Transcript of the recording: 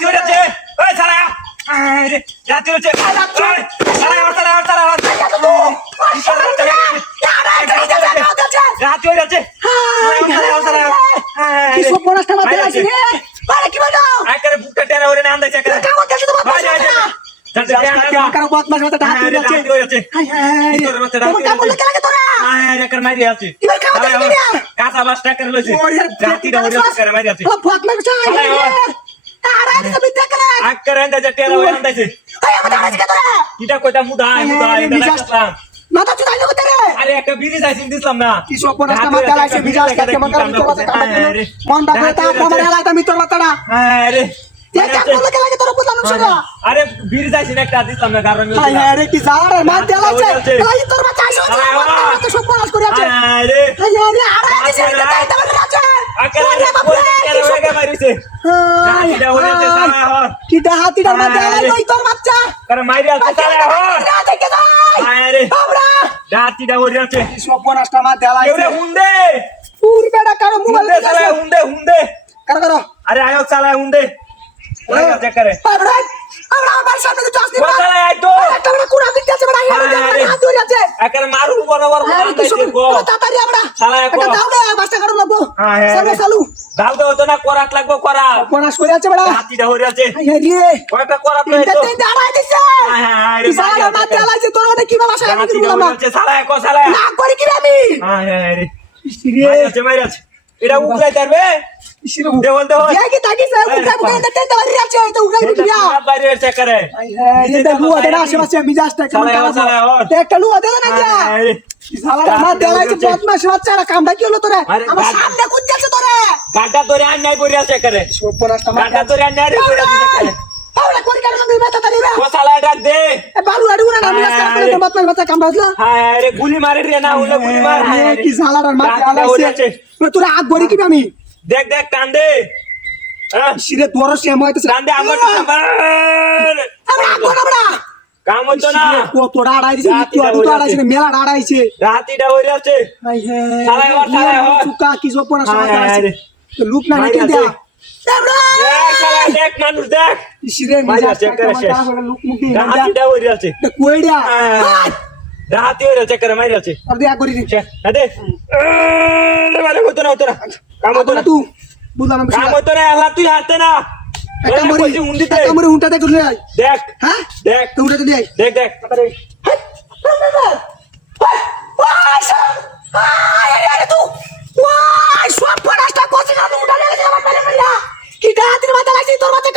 রাতি হয়ে যাচ্ছে ওই সারা রাতি হচ্ছে রাতি হয়ে যাচ্ছে বুকটা টেরা ওরে না আন্দাইছে কাঁচা বাস টাকা রয়েছে রাতিটা মারি আছে কিটা কইতা মুদাই মাথা চুদাই লগতে রে আরে একটা বিড়ি চাইছিন দিছলাম না কি সব পড়াটা মাথা লাগাইছে বিজাস কাটকে মাথা মন ডাকে তা আমার এলাইতা মিতর মাথাটা আরে এটা কোন লাগে তোর বুঝলাম না আরে বিড়ি চাইছিন একটা দিছলাম না কারণ আরে কি জালার মার দেলাইছে এই তোর মাথা আইছো তো সব পড়াস করে আছে আরে আরে দিছে এটা তাইতা বলে আছে কিটা হাতিটার মাথা আইলো তোর বাচ্চা কারণ মাইরে আছে সারা হর আরে রাতিটা ওরে আছে সব পড়াসটা মাথা আইছে কেউরে হুন্ডে পুর বেটা কারো মোবাইল চালা হুন্ডে কারো আরে আয়ো চালা হুন্ডে ওরে চেক করে আমরা আমার সামনে তো আসনি চালা আই তো একটা বড় কুড়া দিতে আছে বড় হেরে হাত ধরে আছে একারে মারু বরাবর আইছে গো তাড়াতাড়ি আমরা চালা এটা দাও না বাসটা কারো লাগবো সামনে চালু দাও দাও তো না করাত লাগবো করা পড়াস করে আছে বড় রাতিটা ওরে আছে রে কয়টা করাত এটা লইছো তিনটা আড়াই দিছে আরে সারা মাথা আলাইছে তোর ওটা কি বাবা সারা রাতিটা দিলাম ওরে আছে চালা কো চালা না করে কি আমি আরে মাইরে আছে এটা উগলাই পারবে দেওল দেওল কি তাকি স্যার উগা উগা এটা তেল বাড়ি আছে তো উগা দিয়া বাইরে চেক করে এটা লুয়া দেনা আশেপাশে মিজাজটা কেমন খারাপ একটা লুয়া দেনা না দিয়া সালারা মা দেলাইছে বদমাশ বাচ্চারা কামটা কি হলো তোরে আমার সামনে কুচ্চাছে তোরে গাড্ডা ধরে আন্যায় করে আছে করে সর্বনাশটা গাড্ডা ধরে আন্যায় করে আছে করে আরে কোন কারণে তুই মাথা তালি রে ও সালা ডাক দে এ বালু আড়ু না আমি আজকে করে বদমাশ বাচ্চা কাম বাজলো আরে গুলি মারে রে না হলো গুলি মার কি সালারার মাথা আলাইছে তোরে আগ বড়ি কি আমি দেখ দেখ টান দে শিরে তোর সে মইতেছে টান দে আমার আমরা আগ বড়া কাম হতো না কতটা আড়াইছে তো আড়াইছে মেলা আড়াইছে রাতিটা হইরে আছে হাই হে সালা হর চুকা কি জপনা সময় আছে লুক না নাকি দে দেখ সালা দেখ মানুষ দেখ শিরে মাইরা চেক করে শেষ লুক মুক দি রাতিটা হইরে আছে কইডা রাতি হইরে চেক করে মাইরা আছে আর দিয়া করি দে মানে হতো না কাম হতো না তুই বুঝলাম কাম হতো না আল্লাহ তুই হারতে না কামরে উন্টা দেখ দেখ হ্যাঁ দেখ তুই উন্টা দিয়ে দেখ দেখ সব পড়াশটা করছিস না উন্টা দিয়ে আমার মেরে মেরে কি দাঁতের মাথা লাগছে তোর মাথা